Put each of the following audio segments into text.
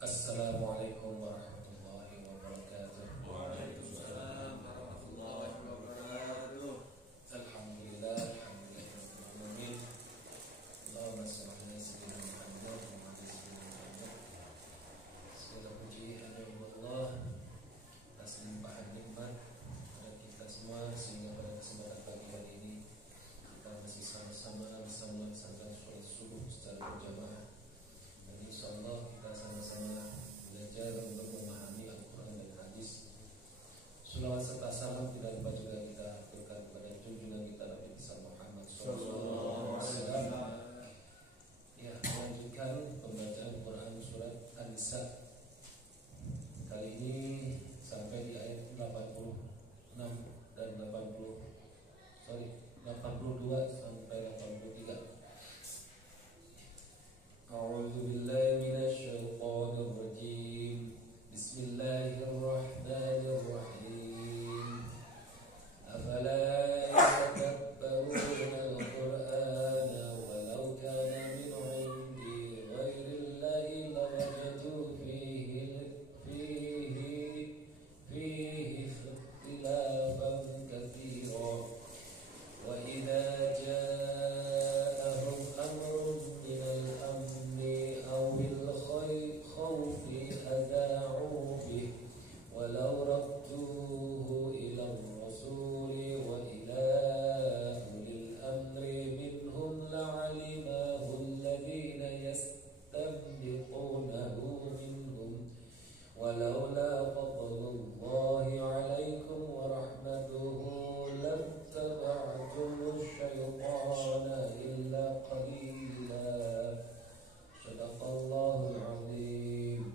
Assalamualaikum warahmatullahi wabarakatuh. Waalaikumsalam warahmatullahi wabarakatuh. Alhamdulillah, alhamdulillahirabbil alamin. Allahumma shalli ala sayyidina Muhammad wa ala sayyidina Muhammad. Segala puji hanya Allah atas limpahan nikmat kepada kita semua, sehingga pada kesempatan pagi hari ini kita masih sama-sama bisa melaksanakan sholat subuh secara berjamaah. Dan insyaallah kita sama-sama belajar untuk memahami Al-Quran dan Hadis. Salawat serta salam tidak lupa juga kita aturkan kepada junjungan kita Nabi besar Muhammad SAW. Ya, melanjutkan pembacaan Quran surat An-Nisa. Kali ini sampai di ayat 86 dan 82 sampai 83. A'udzu billahi minasyaitonir rajim. Bismillahirrahmanirrahim. Afala yatadabbaruna al-Qur'ana walau kana min 'indi ghairillahi lawajadu fihi ikhtilafan katsiran. Wa idza ja'ahum amrun minal amni awil khawfi adha'u bih walau radduhu ila rasuli wa ila ulil amri minhum la'alimahu alladhina yastanbiqunahu minhum walaula fadlullahi 'alaikum wa rahmatuhu lattaba'tumus syaitana illa qalila. Shadaqallahul 'azim.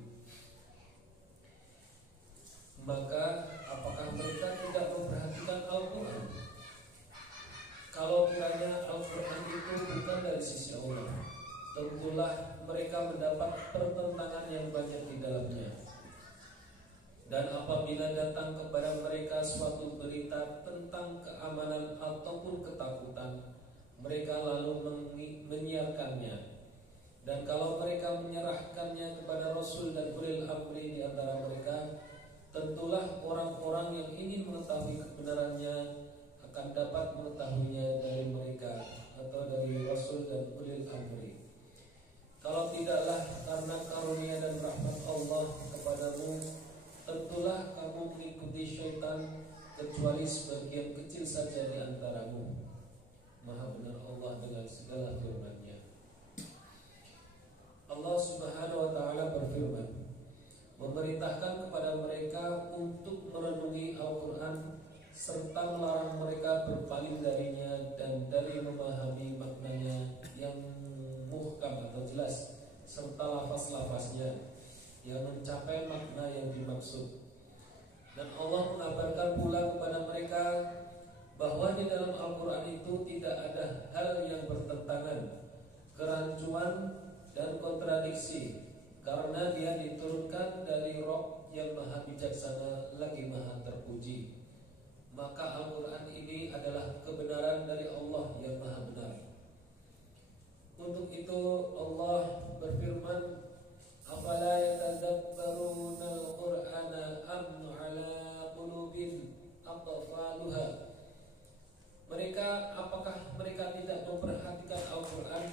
Maka apakah mereka tidak memperhatikan Al-Quran? Kalau kiranya Al-Quran itu bukan dari sisi Allah, tentulah mereka mendapat pertentangan yang banyak di dalamnya. Dan apabila datang kepada mereka suatu berita tentang keamanan ataupun ketakutan, mereka lalu menyiarkannya. Dan kalau mereka menyerahkannya kepada Rasul dan ulil amri di antara mereka, tentulah orang-orang yang ingin mengetahui kebenarannya akan dapat mengetahuinya dari mereka atau dari Rasul dan ulil amri. Kalau tidaklah karena karunia dan rahmat Allah kepadamu, tentulah kamu mengikuti syaitan kecuali sebagian kecil saja di antaramu. Maha benar Allah dengan segala firman-Nya. Allah Subhanahu wa taala berfirman, memerintahkan kepada mereka untuk merenungi Al-Quran serta melarang mereka berpaling darinya dan dari memahami maknanya yang muhkam atau jelas serta lafaz-lafaznya yang mencapai makna yang dimaksud. Dan Allah mengabarkan pula kepada mereka bahwa di dalam Al-Quran itu tidak ada hal yang bertentangan, kerancuan dan kontradiksi, karena dia diturunkan dari Rabb yang maha bijaksana lagi maha terpuji. Maka Al-Quran ini adalah kebenaran dari Allah yang maha benar. Untuk itu Allah berfirman, afala yatadabbaruna al-Qur'ana am ala qulubin aqfaluha. Apakah mereka tidak memperhatikan Al-Quran,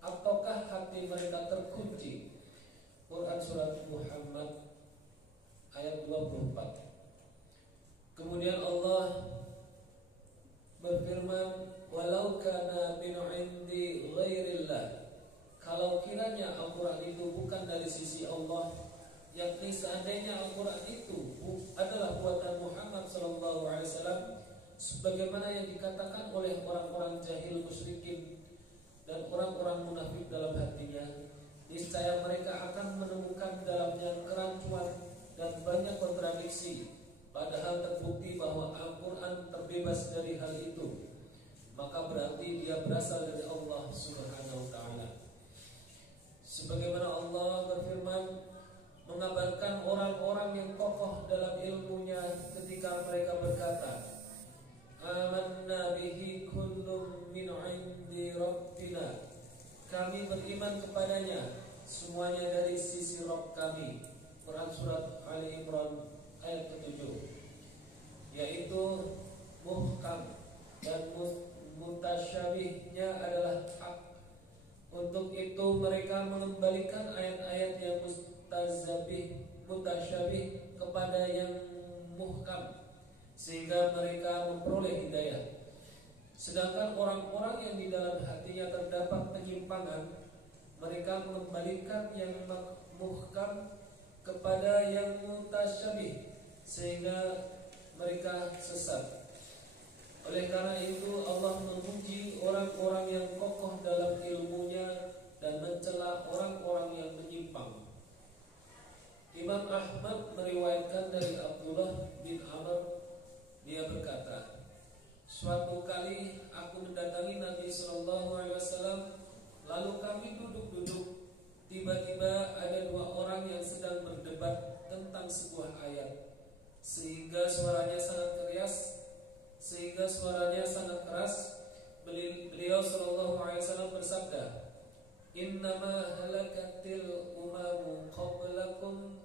ataukah hati mereka terkunci? Quran surat Muhammad ayat 24. Kemudian Allah berfirman, walau kana min 'indi ghairillah. Kalau kiranya Al-Quran itu bukan dari sisi Allah, yakni seandainya Al-Quran itu adalah buatan Muhammad SAW, sebagaimana yang dikatakan oleh orang-orang jahil musyrikin dan orang-orang munafik dalam hatinya, niscaya mereka akan menemukan dalamnya kerancuan dan banyak kontradiksi, padahal terbukti bahwa Al-Quran terbebas dari hal itu. Maka berarti dia berasal dari Allah Subhanahu wa ta'ala. Sebagaimana Allah berfirman mengabarkan orang-orang yang kokoh dalam ilmunya ketika mereka berkata, amanna bihi kullum min 'indi rabbina. Kami beriman kepadanya semuanya dari sisi Rabb kami. Quran surat Ali Imran ayat ke-7, yaitu muhkam dan mutasyabihnya adalah hak. Untuk itu mereka mengembalikan ayat-ayat yang mutasyabih kepada yang muhkam, sehingga mereka memperoleh hidayah. Sedangkan orang-orang yang di dalam hatinya terdapat penyimpangan, mereka mengembalikan yang muhkam kepada yang mutasyabih, sehingga mereka sesat. Oleh karena itu Allah memuji orang-orang yang kokoh dalam ilmunya dan mencela orang-orang yang menyimpang. Imam Ahmad meriwayatkan dari Abdullah bin Amr, dia berkata, suatu kali aku mendatangi Nabi SAW, lalu kami duduk-duduk. Tiba-tiba ada dua orang yang sedang berdebat tentang sebuah ayat, sehingga suaranya sangat keras. Beliau SAW bersabda, innama halakatil umamu qablakum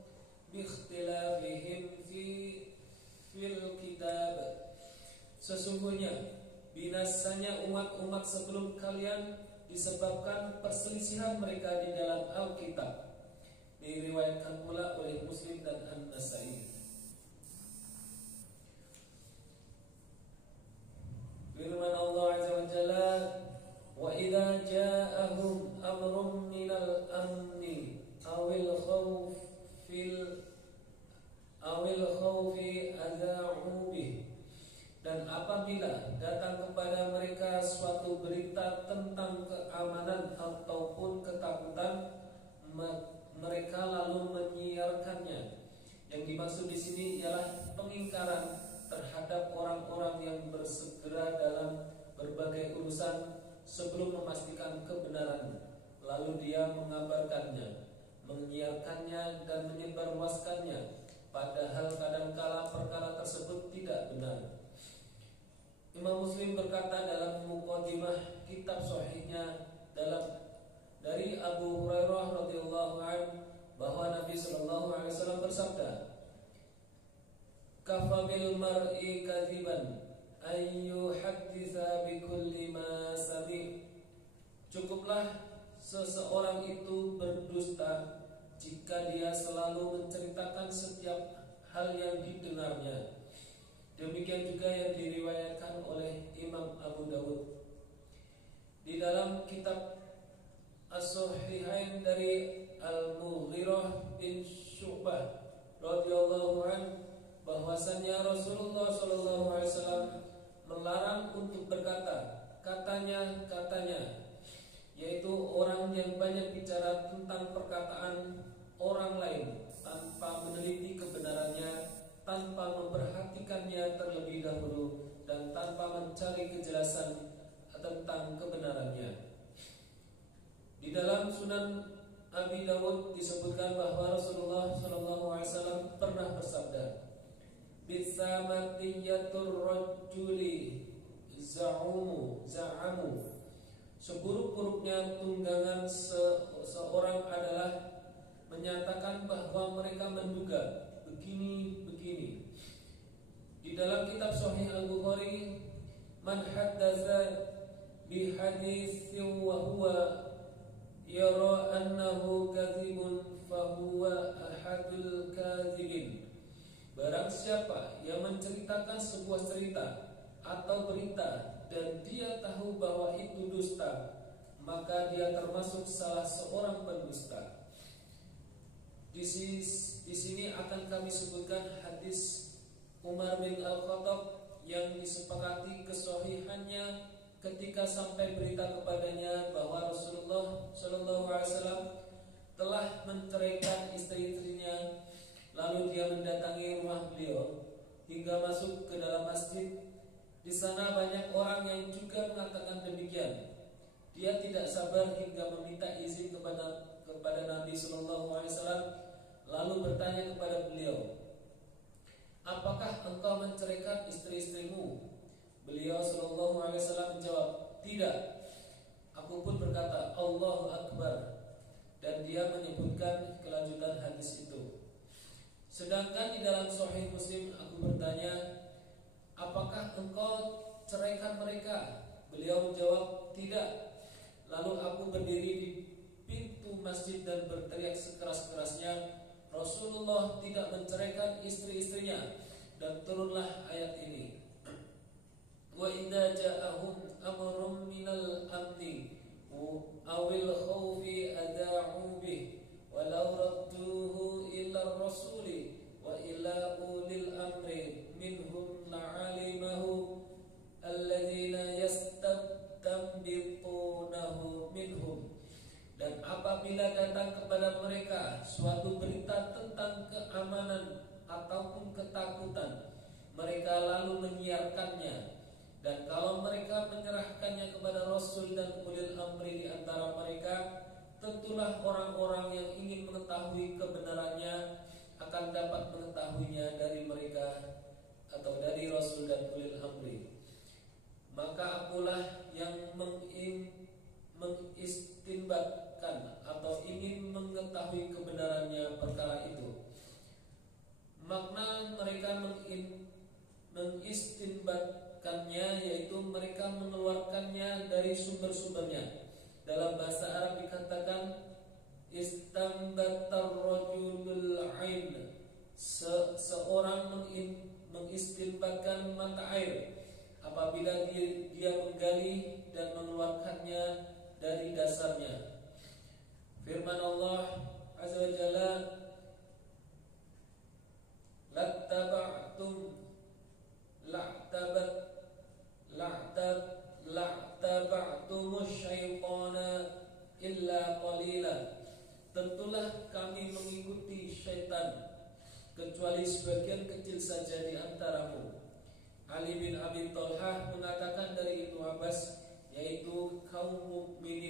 biikhtilafihim fil kitab. Sesungguhnya binasanya umat-umat sebelum kalian disebabkan perselisihan mereka di dalam Alkitab. Diriwayatkan pula oleh Muslim dan An-Nasai. Firman Allah Azza wa Jalla, wa idza ja'ahum amrun minal amni awil khawfi adza'u bih. Dan apabila datang kepada mereka suatu berita tentang keamanan ataupun ketakutan, mereka lalu menyiarkannya. Yang dimaksud di sini ialah pengingkaran terhadap orang-orang yang bersegera dalam berbagai urusan sebelum memastikan kebenaran, lalu dia mengabarkannya, menyiarkannya dan menyebarluaskannya, padahal kadangkala perkara tersebut tidak benar. Imam Muslim berkata dalam muqaddimah kitab sahihnya dari Abu Hurairah radhiyallahu anhu bahwa Nabi sallallahu alaihi wasallam bersabda, kafa bil mar'i kadziban ayyu haditsa bi kulli ma sami. Cukuplah seseorang itu berdusta jika dia selalu menceritakan setiap hal yang didengarnya. Demikian juga yang diriwayatkan oleh Imam Abu Dawud. Di dalam kitab As-Sahihain dari Al-Mughirah bin Syu'bah radhiyallahu anhu bahwasannya Rasulullah sallallahu alaihi wasallam melarang untuk berkata katanya, yaitu orang yang banyak bicara tentang perkataan orang lain tanpa meneliti kebenarannya, tanpa memperhatikannya terlebih dahulu, dan tanpa mencari kejelasan tentang kebenarannya. Di dalam Sunan Abi Dawud disebutkan bahwa Rasulullah SAW pernah bersabda, "Bisamatiyatur rajuli za'amu." Seburuk-buruknya tunggangan seorang adalah menyatakan bahwa mereka menduga begini. Di dalam kitab Sahih Al-Bukhari, man haddatsa bi haditsin wa huwa yara annahu kadzibun fa huwa ahadul kadzibin. Barang siapa yang menceritakan sebuah cerita atau berita dan dia tahu bahwa itu dusta, maka dia termasuk salah seorang pendusta. Di sini akan kami sebutkan hadis Umar bin Al-Khattab yang disepakati kesahihannya ketika sampai berita kepadanya bahwa Rasulullah SAW telah menceraikan istri-istrinya. Lalu dia mendatangi rumah beliau hingga masuk ke dalam masjid. Di sana banyak orang yang juga mengatakan demikian. Dia tidak sabar hingga meminta izin kepada Nabi SAW, lalu bertanya kepada beliau, apakah engkau menceraikan istri-istrimu? Beliau SAW menjawab, tidak. Aku pun berkata, Allahu Akbar. Dan dia menyebutkan kelanjutan hadis itu. Sedangkan di dalam Sahih Muslim aku bertanya, apakah engkau ceraikan mereka? Beliau menjawab, tidak. Lalu aku berdiri di pintu masjid dan berteriak sekeras-kerasnya, Rasulullah tidak menceraikan istri-istrinya. Dan turunlah ayat ini. Wa idza ja'ahum amrun minal amni awil khawfi adha'u bih walau radduhu ila rasuli wa ila ulil amri minhum la'alimahu alladzina yastabtanbitunahu minhum. Dan apabila datang kepada mereka suatu berita tentang keamanan ataupun ketakutan, mereka lalu menyiarkannya. Dan kalau mereka menyerahkannya kepada Rasul dan ulil amri di antara mereka, tentulah orang-orang yang ingin mengetahui kebenarannya akan dapat mengetahuinya dari mereka atau dari Rasul dan ulil amri. Maka akulah yang mengistinbatkan atau ingin mengetahui kebenarannya perkara itu. Makna mereka mengistinbatkannya yaitu mereka mengeluarkannya dari sumber-sumbernya. Dalam bahasa Arab dikatakan istambatar rajulul ain, seorang mengistinbatkan mata air apabila dia menggali dan mengeluarkannya dari dasarnya. Firman Allah Azza wa Jalla, la'taba'tumus syaitana illa qalila. Tentulah kami mengikuti syaitan kecuali sebagian kecil saja di antaramu. Ali bin Abi Thalhah mengatakan dari Ibnu Abbas, yaitu kaum mukmin